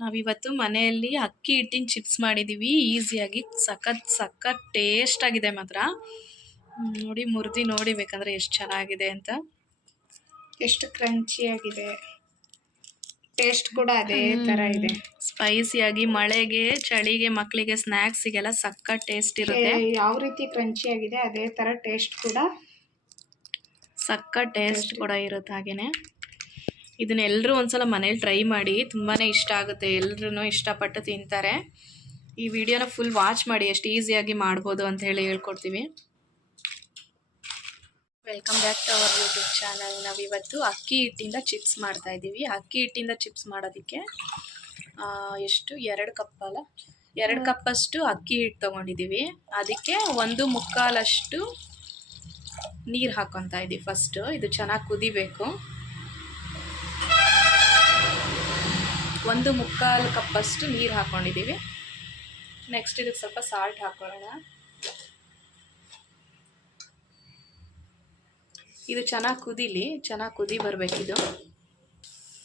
ನಾವಿವತ್ತು ಮನೆಯಲ್ಲಿ ಅಕ್ಕಿ ಹಿಟ್ಟಿನ ಚಿಪ್ಸ್ ಮಾಡಿದ್ದೀವಿ ಈಸಿಯಾಗಿ ಸಖತ್ ಸಖತ್ ಟೇಸ್ಟ್ ಆಗಿದೆ ಮಾತ್ರ. ನೋಡಿ ಮುರಿದು ನೋಡಿ ಬೇಕಂದ್ರೆ ಎಷ್ಟು ಚೆನ್ನಾಗಿದೆ ಅಂತ. ಎಷ್ಟು ಕ್ರಂಚಿಯಾಗಿದೆ ಟೇಸ್ಟ್ ಕೂಡ ಅದೇ ತರ ಇದೆ. ಸ್ಪೈಸಿಯಾಗಿ ಮಳೆಗೆ ಚಳಿಗೆ ಮಕ್ಕಳಿಗೆ ಸ್ನ್ಯಾಕ್ಸಿಗೆಲ್ಲ ಸಖತ್ ಟೇಸ್ಟ್ ಇರುತ್ತೆ. ಯಾವ ರೀತಿ ಕ್ರಂಚಿ ಆಗಿದೆ ಅದೇ ತರ ಟೇಸ್ಟ್ ಕೂಡ ಸಖತ್ ಟೇಸ್ಟ್ ಕೂಡ ಇರುತ್ತೆ ಹಾಗೇನೆ. ಇದನ್ನ ಎಲ್ಲರೂ ಒಂದ್ಸಲ ಮನೇಲಿ ಟ್ರೈ ಮಾಡಿ ತುಂಬಾ ಇಷ್ಟ ಆಗುತ್ತೆ. ಎಲ್ಲರೂ ಇಷ್ಟಪಟ್ಟು ತಿಂತಾರೆ. ಈ ವಿಡಿಯೋನ ಫುಲ್ ವಾಚ್ ಮಾಡಿ, ಎಷ್ಟು ಈಸಿಯಾಗಿ ಮಾಡ್ಬೋದು ಅಂತ ಹೇಳಿ ಹೇಳ್ಕೊಡ್ತೀವಿ. Welcome back to our YouTube channel ನಾವಿವತ್ತು ಅಕ್ಕಿ ಹಿಟ್ಟಿಂದ ಚಿಪ್ಸ್ ಮಾಡ್ತಾ ಇದ್ದೀವಿ. ಅಕ್ಕಿ ಹಿಟ್ಟಿಂದ ಚಿಪ್ಸ್ ಮಾಡೋದಕ್ಕೆ ಎಷ್ಟು? ಎರಡು ಕಪ್ಪಲ್ಲ ಎರಡು ಕಪ್ಪಷ್ಟು ಅಕ್ಕಿ ಹಿಟ್ಟು ತೊಗೊಂಡಿದ್ದೀವಿ. ಅದಕ್ಕೆ ಒಂದು ಮುಕ್ಕಾಲಷ್ಟು ನೀರು ಹಾಕೊತಾ ಇದ್ದೀವಿ ಫಸ್ಟು ಇದು ಚೆನ್ನಾಗಿ ಕುದಿಬೇಕು. ಒಂದು ಮುಕ್ಕಾಲು ಕಪ್ಪಷ್ಟು ನೀರು ಹಾಕ್ಕೊಂಡಿದ್ದೀವಿ ನೆಕ್ಸ್ಟ್ ಇದಕ್ಕೆ ಸ್ವಲ್ಪ ಸಾಲ್ಟ್ ಹಾಕೊಳ್ಳೋಣ. ಇದು ಚೆನ್ನಾಗಿ ಕುದೀಲಿ ಚೆನ್ನಾಗಿ ಕುದಿ ಬರಬೇಕಿದು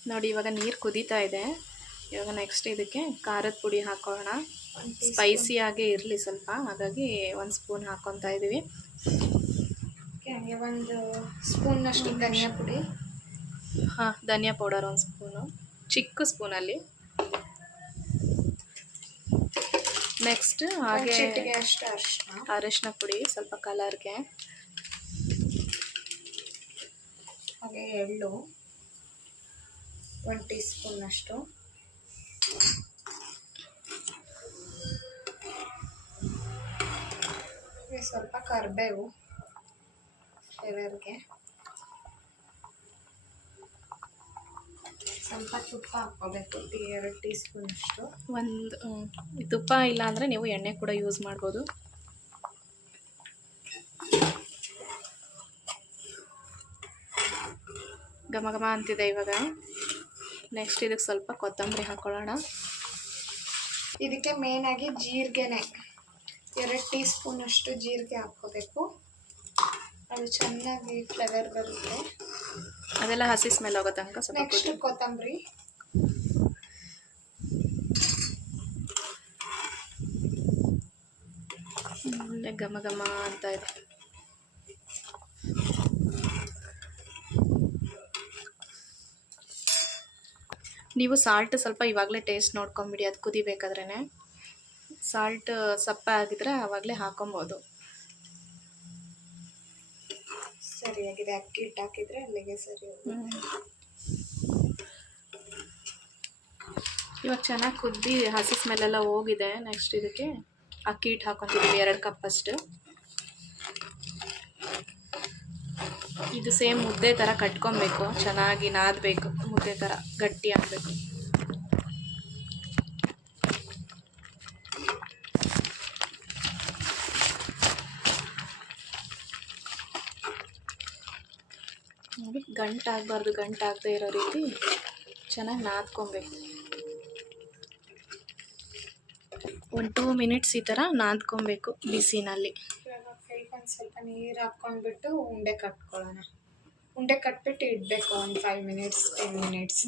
ನೋಡಿ ಇವಾಗ ನೀರು ಕುದೀತಾ ಇದೆ. ಇವಾಗ ನೆಕ್ಸ್ಟ್ ಇದಕ್ಕೆ ಖಾರದ ಪುಡಿ ಹಾಕೋಣ ಸ್ಪೈಸಿಯಾಗೇ ಇರಲಿ ಸ್ವಲ್ಪ ಹಾಗಾಗಿ ಒಂದು ಸ್ಪೂನ್ ಹಾಕ್ಕೊತಾ ಇದ್ದೀವಿ ಒಂದು ಸ್ಪೂನ್ ಅಷ್ಟು ಧನಿಯಾ ಪುಡಿ. ಹಾಂ ಧನಿಯಾ ಪೌಡರ್ ಒಂದು ಸ್ಪೂನು ಚಿಕ್ಕ ಸ್ಪೂನಲ್ಲಿ. ನೆಕ್ಸ್ಟ್ ಹಾಗೆ ಅರಿಶಿನ ಪುಡಿ ಸ್ವಲ್ಪ ಕಲರ್ಗೆ. ಹಾಗೆ ಎಳ್ಳು ಒನ್ ಟೀ ಸ್ಪೂನಷ್ಟು ಹಾಗೆ ಸ್ವಲ್ಪ ಕರಿಬೇವು ಫ್ಲೇವರ್ಗೆ ಸ್ವಲ್ಪ ತುಪ್ಪ ಹಾಕ್ಕೋಬೇಕು. ಎರಡು ಟೀ ಸ್ಪೂನ್ ಅಷ್ಟು. ಒಂದು ತುಪ್ಪ ಇಲ್ಲ ಅಂದರೆ ನೀವು ಎಣ್ಣೆ ಕೂಡ ಯೂಸ್ ಮಾಡ್ಬೋದು. ಘಮ ಘಮ ಅಂತಿದೆ ಇವಾಗ. ನೆಕ್ಸ್ಟ್ ಇದಕ್ಕೆ ಸ್ವಲ್ಪ ಕೊತ್ತಂಬರಿ ಹಾಕೊಳ್ಳೋಣ. ಇದಕ್ಕೆ ಮೇನಾಗಿ ಜೀರಿಗೆನೆ. ಎರಡು ಟೀ ಸ್ಪೂನ್ ಅಷ್ಟು ಜೀರಿಗೆ ಹಾಕ್ಕೋಬೇಕು. ಅದು ಚೆನ್ನಾಗಿ ಫ್ಲೇವರ್ ಬರುತ್ತೆ. ಅದೆಲ್ಲ ಹಸಿ ಸ್ಮೆಲ್ ಹೋಗೋ ತನಕ ಸ್ವಲ್ಪ ಕೊತ್ತಂಬರಿ. ಒಳ್ಳೆ ಘಮ ಘಮ ಅಂತ ಇದೆ. ನೀವು ಸಾಲ್ಟ್ ಸ್ವಲ್ಪ ಇವಾಗಲೇ ಟೇಸ್ಟ್ ನೋಡ್ಕೊಂಬಿಡಿ ಅದು ಕುದಿಬೇಕಾದ್ರೇ ಸಾಲ್ಟ್ ಸಪ್ಪೆ ಆಗಿದ್ರೆ ಆವಾಗಲೇ ಹಾಕೊಬೋದು. ಸರಿಯಾಗಿದೆ, ಅಕ್ಕಿ ಹಿಟ್ಟು ಹಾಕಿದ್ರೆ ಅಲ್ಲಿಗೆ ಸರಿ. ಇವಾಗ ಚೆನ್ನಾಗಿ ಕುದ್ದಿ ಹಸಿ ಸ್ಮೆಲ್ಲೆಲ್ಲ ಹೋಗಿದೆ ನೆಕ್ಸ್ಟ್ ಇದಕ್ಕೆ ಅಕ್ಕಿ ಹಿಟ್ಟು ಹಾಕೊತಿದ್ದೀವಿ ಎರಡು ಕಪ್ಪಷ್ಟು ಇದು ಸೇಮ್ ಮುದ್ದೆ ಥರ ಕಟ್ಕೊಬೇಕು, ಚೆನ್ನಾಗಿ ನಾದಬೇಕು, ಮುದ್ದೆ ಥರ ಗಟ್ಟಿ ಆಗಬೇಕು ನೋಡಿ ಗಂಟಾಗಬಾರ್ದು ಗಂಟಾಗದೇ ಇರೋ ರೀತಿ ಚೆನ್ನಾಗಿ ನಾದ್ಕೊಬೇಕು. ಒಂದು ಟೂ ಮಿನಿಟ್ಸ್ ಈ ಥರ ನಾದ್ಕೊಬೇಕು ಬಿಸಿನಲ್ಲಿ. ಇವಾಗ ಸ್ವಲ್ಪ ನೀರು ಹಾಕ್ಕೊಂಡ್ಬಿಟ್ಟು ಉಂಡೆ ಕಟ್ಕೊಳ್ಳೋಣ. ಉಂಡೆ ಕಟ್ಬಿಟ್ಟು ಇಡಬೇಕು ಒಂದು ಫೈವ್ ಮಿನಿಟ್ಸ್ ಟೆನ್ ಮಿನಿಟ್ಸ್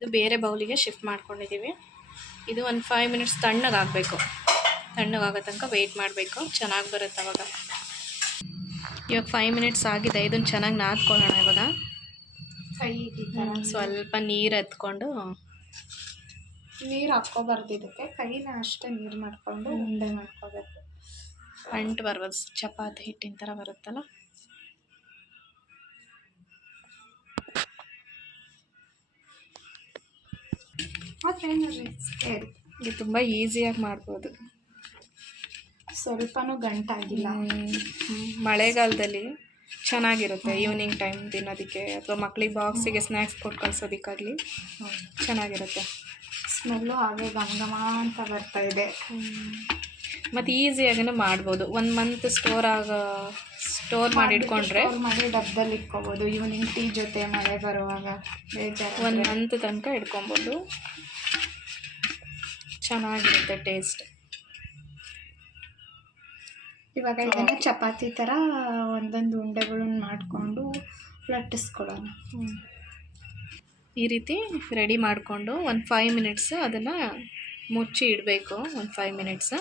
ಇದು ಬೇರೆ ಬೌಲಿಗೆ ಶಿಫ್ಟ್ ಮಾಡ್ಕೊಂಡಿದ್ದೀವಿ ಇದು ಒಂದು ಫೈವ್ ಮಿನಿಟ್ಸ್ ತಣ್ಣಗಾಗಬೇಕು. ತಣ್ಣಗಾಗೋ ತನಕ ವೆಯ್ಟ್ ಮಾಡಬೇಕು. ಚೆನ್ನಾಗಿ ಬರುತ್ತೆ ಅವಾಗ. ಇವಾಗ ಫೈವ್ ಮಿನಿಟ್ಸ್ ಆಗಿದೆ. ಇದನ್ನು ಚೆನ್ನಾಗಿ ನಾದ್ಕೊಳ್ಳೋಣ ಇವಾಗ. ಸ್ವಲ್ಪ ನೀರು ಎತ್ಕೊಂಡು. ನೀರು ಹಾಕ್ಕೋಬಾರ್ದು ಇದಕ್ಕೆ. ಕೈನ ಅಷ್ಟೇ ನೀರು ಮಾಡಿಕೊಂಡು ಉಂಡೆ ಮಾಡ್ಕೋಬೇಕು. ಅಂಟು ಬರ್ಬೋದು ಚಪಾತಿ ಹಿಟ್ಟಿನ ಥರ ಬರುತ್ತಲ್ಲ? ಇದು ತುಂಬ ಈಸಿಯಾಗಿ ಮಾಡ್ಬೋದು. ಸ್ವಲ್ಪನೂ ಗಂಟಾಗಿಲ್ಲ. ಮಳೆಗಾಲದಲ್ಲಿ ಚೆನ್ನಾಗಿರುತ್ತೆ ಈವ್ನಿಂಗ್ ಟೈಮ್ ತಿನ್ನೋದಕ್ಕೆ ಅಥವಾ ಮಕ್ಳಿಗೆ ಬಾಕ್ಸಿಗೆ ಸ್ನ್ಯಾಕ್ಸ್ ಕೊಟ್ಟು ಕಳ್ಸೋದಕ್ಕಾಗಲಿ ಚೆನ್ನಾಗಿರುತ್ತೆ. ಸ್ಮೆಲ್ಲು ಹಾಗೆ ಘಮ ಅಂತ ಬರ್ತಾ ಇದೆ. ಮತ್ತು ಈಸಿಯಾಗಿನೂ ಮಾಡ್ಬೋದು. ಒಂದು ಮಂತ್ ಸ್ಟೋರ್ ಆಗ ಸ್ಟೋರ್ ಮಾಡಿ ಇಟ್ಕೊಂಡ್ರೆ ಮಾಡಿ ಡಬ್ಬದಲ್ಲಿ ಇಟ್ಕೋಬೋದು. ಈವ್ನಿಂಗ್ ಟೀ ಜೊತೆ ಮಳೆ ಬರುವಾಗ ಬೇಜಾರು ಒಂದು ಮಂತ್ ತನಕ ಇಟ್ಕೊಬೋದು. ಚೆನ್ನಾಗಿರುತ್ತೆ ಟೇಸ್ಟ್ ಇವಾಗ ಇದನ್ನು ಚಪಾತಿ ಥರ ಒಂದೊಂದು ಉಂಡೆಗಳನ್ನ ಮಾಡಿಕೊಂಡು ಲಟ್ಟಿಸ್ಕೊಳ್ಳೋಣ. ಈ ರೀತಿ ರೆಡಿ ಮಾಡಿಕೊಂಡು ಒಂದು ಫೈವ್ ಮಿನಿಟ್ಸ್ ಅದನ್ನು ಮುಚ್ಚಿ ಇಡಬೇಕು. ಒಂದು ಫೈವ್ ಮಿನಿಟ್ಸ್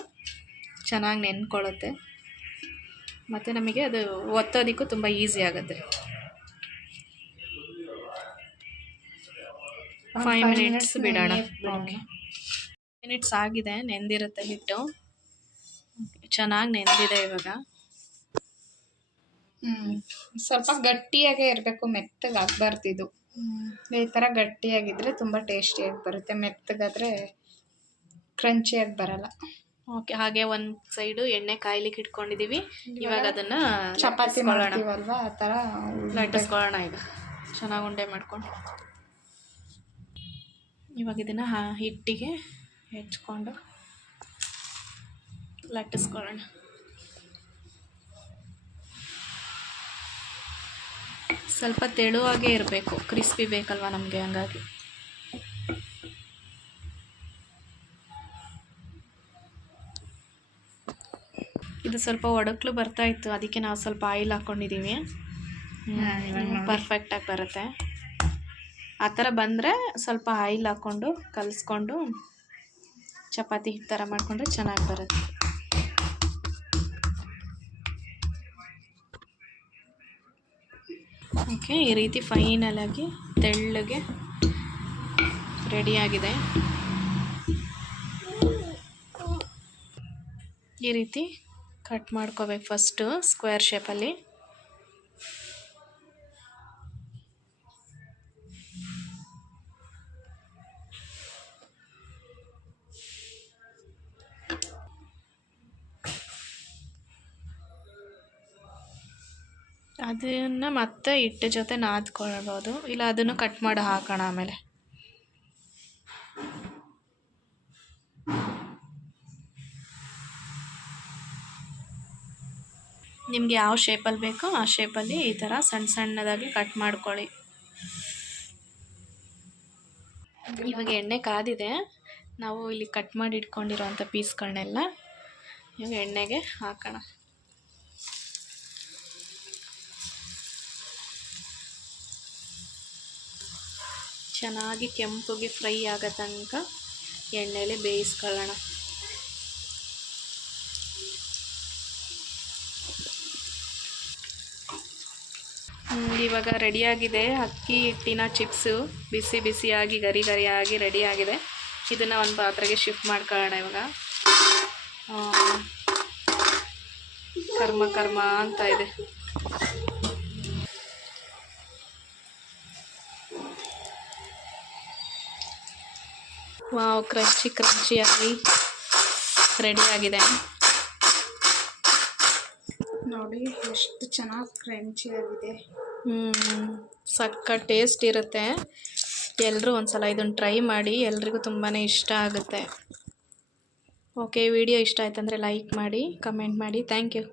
ಚೆನ್ನಾಗಿ ನೆನ್ಕೊಳ್ಳುತ್ತೆ. ಮತ್ತು ನಮಗೆ ಅದು ಒತ್ತೋದಕ್ಕೂ ತುಂಬ ಈಸಿ ಆಗುತ್ತೆ. ಫೈವ್ ಮಿನಿಟ್ಸ್ ಬಿಡೋಣ. ಬಿಡೋಣ. ಓಕೆ ಮಿನಿಟ್ಸ್ ಆಗಿದೆ ನೆಂದಿರುತ್ತೆ ಹಿಟ್ಟು. ಚೆನ್ನಾಗಿ ನೆಂದಿದೆ ಇವಾಗ. ಹ್ಮ್. ಸ್ವಲ್ಪ ಗಟ್ಟಿಯಾಗೇ ಇರಬೇಕು ಮೆತ್ತಗೆ ಆಗ್ಬಾರ್ದು ಇದು ಈ ಥರ ಗಟ್ಟಿಯಾಗಿದ್ರೆ ತುಂಬ ಟೇಸ್ಟಿಯಾಗಿ ಬರುತ್ತೆ. ಮೆತ್ತಗಾದ್ರೆ ಆಗಿ ಬರಲ್ಲ. ಓಕೆ ಹಾಗೆ ಒಂದು ಸೈಡು ಎಣ್ಣೆ ಕಾಯ್ಲಿಕ್ಕೆ ಇಟ್ಕೊಂಡಿದ್ದೀವಿ ಇವಾಗ ಅದನ್ನ ಚಪಾತಿ ಮಾಡೋಣವಲ್ವಾ ಮಾಡ್ತೀವಲ್ವಾ? ಆ ಥರ ಲಟ್ಟಿಸ್ಕೊಳ್ಳೋಣ ಈಗ. ಚೆನ್ನಾಗಿ ಉಂಡೆ ಮಾಡ್ಕೊಂಡು. ಇವಾಗ ಇದನ್ನು ಹಿಟ್ಟಿಗೆ ಹೆಚ್ಕೊಂಡು. ಲಟ್ಟಿಸ್ಕೊಳ್ಳೋಣ ಸ್ವಲ್ಪ ತೆಳುವಾಗೇ ಇರಬೇಕು ಕ್ರಿಸ್ಪಿ ಬೇಕಲ್ವ ನಮಗೆ ಹಂಗಾಗಿ. ಇದು ಸ್ವಲ್ಪ ಒಡಕ್ಲು ಬರ್ತಾ ಇತ್ತು ಅದಕ್ಕೆ ನಾವು ಸ್ವಲ್ಪ ಆಯಿಲ್ ಹಾಕ್ಕೊಂಡಿದ್ದೀವಿ. ಪರ್ಫೆಕ್ಟಾಗಿ ಬರುತ್ತೆ. ಆ ಥರ ಬಂದರೆ ಸ್ವಲ್ಪ ಆಯಿಲ್ ಹಾಕ್ಕೊಂಡು ಕಲಿಸ್ಕೊಂಡು ಚಪಾತಿ ಹಿಟ್ಟು ಥರ ಮಾಡಿಕೊಂಡ್ರೆ ಚೆನ್ನಾಗಿ ಬರುತ್ತೆ. ಓಕೆ ಈ ರೀತಿ ಫೈನಲಾಗಿ ತೆಳ್ಳಗೆ ರೆಡಿಯಾಗಿದೆ ಈ ರೀತಿ ಕಟ್ ಮಾಡ್ಕೋಬೇಕು ಫಸ್ಟು ಸ್ಕ್ವೇರ್ ಶೇಪಲ್ಲಿ ಅದನ್ನು ಮತ್ತೆ ಹಿಟ್ಟು ಜೊತೆ ನಾದ್ಕೊಳ್ಬೋದು ಇಲ್ಲ, ಅದನ್ನು ಕಟ್ ಮಾಡಿ, ಹಾಕೋಣ ಆಮೇಲೆ. ನಿಮ್ಗೆ ಯಾವ ಶೇಪಲ್ಲಿ ಬೇಕೋ ಆ ಶೇಪಲ್ಲಿ ಈ ಥರ ಸಣ್ಣ ಸಣ್ಣದಾಗಿ ಕಟ್ ಮಾಡ್ಕೊಳ್ಳಿ. ಇವಾಗ ಎಣ್ಣೆ ಕಾದಿದೆ. ನಾವು ಇಲ್ಲಿ ಕಟ್ ಮಾಡಿ ಇಟ್ಕೊಂಡಿರೋವಂಥ ಪೀಸ್ಗಳನ್ನೆಲ್ಲ ಇವಾಗ ಎಣ್ಣೆಗೆ ಹಾಕೋಣ. ಚೆನ್ನಾಗಿ ಕೆಂಪಗೆ ಫ್ರೈ ಆಗೋ ತನಕ ಎಣ್ಣೆಲಿ ಬೇಯಿಸ್ಕೊಳ್ಳೋಣ. ಇವಾಗ ರೆಡಿಯಾಗಿದೆ ಅಕ್ಕಿ ಹಿಟ್ಟಿನ ಚಿಪ್ಸು ಬಿಸಿ ಬಿಸಿಯಾಗಿ, ಗರಿ ಗರಿಯಾಗಿ ರೆಡಿಯಾಗಿದೆ ಇದನ್ನು ಒಂದು ಪಾತ್ರೆಗೆ ಶಿಫ್ಟ್ ಮಾಡ್ಕೊಳ್ಳೋಣ ಇವಾಗ. ಕರ್ಮ ಕರ್ಮ ಅಂತ ಇದೆ. ವಾವ್ ಕ್ರಂಚಿ ಕ್ರಂಚಿಯಾಗಿ ಆಗಿದೆ. ನೋಡಿ ಎಷ್ಟು ಚೆನ್ನಾಗಿ ಕ್ರಂಚಿ ಆಗಿದೆ. ಹ್ಞೂ ಸಕ್ಕ ಟೇಸ್ಟ್ ಇರುತ್ತೆ. ಎಲ್ಲರೂ ಒಂದ್ಸಲ ಇದನ್ನು ಟ್ರೈ ಮಾಡಿ ಎಲ್ರಿಗೂ ತುಂಬಾ ಇಷ್ಟ ಆಗುತ್ತೆ. ಓಕೆ ವಿಡಿಯೋ ಇಷ್ಟ ಆಯ್ತಂದರೆ ಲೈಕ್ ಮಾಡಿ ಕಮೆಂಟ್ ಮಾಡಿ. Thank you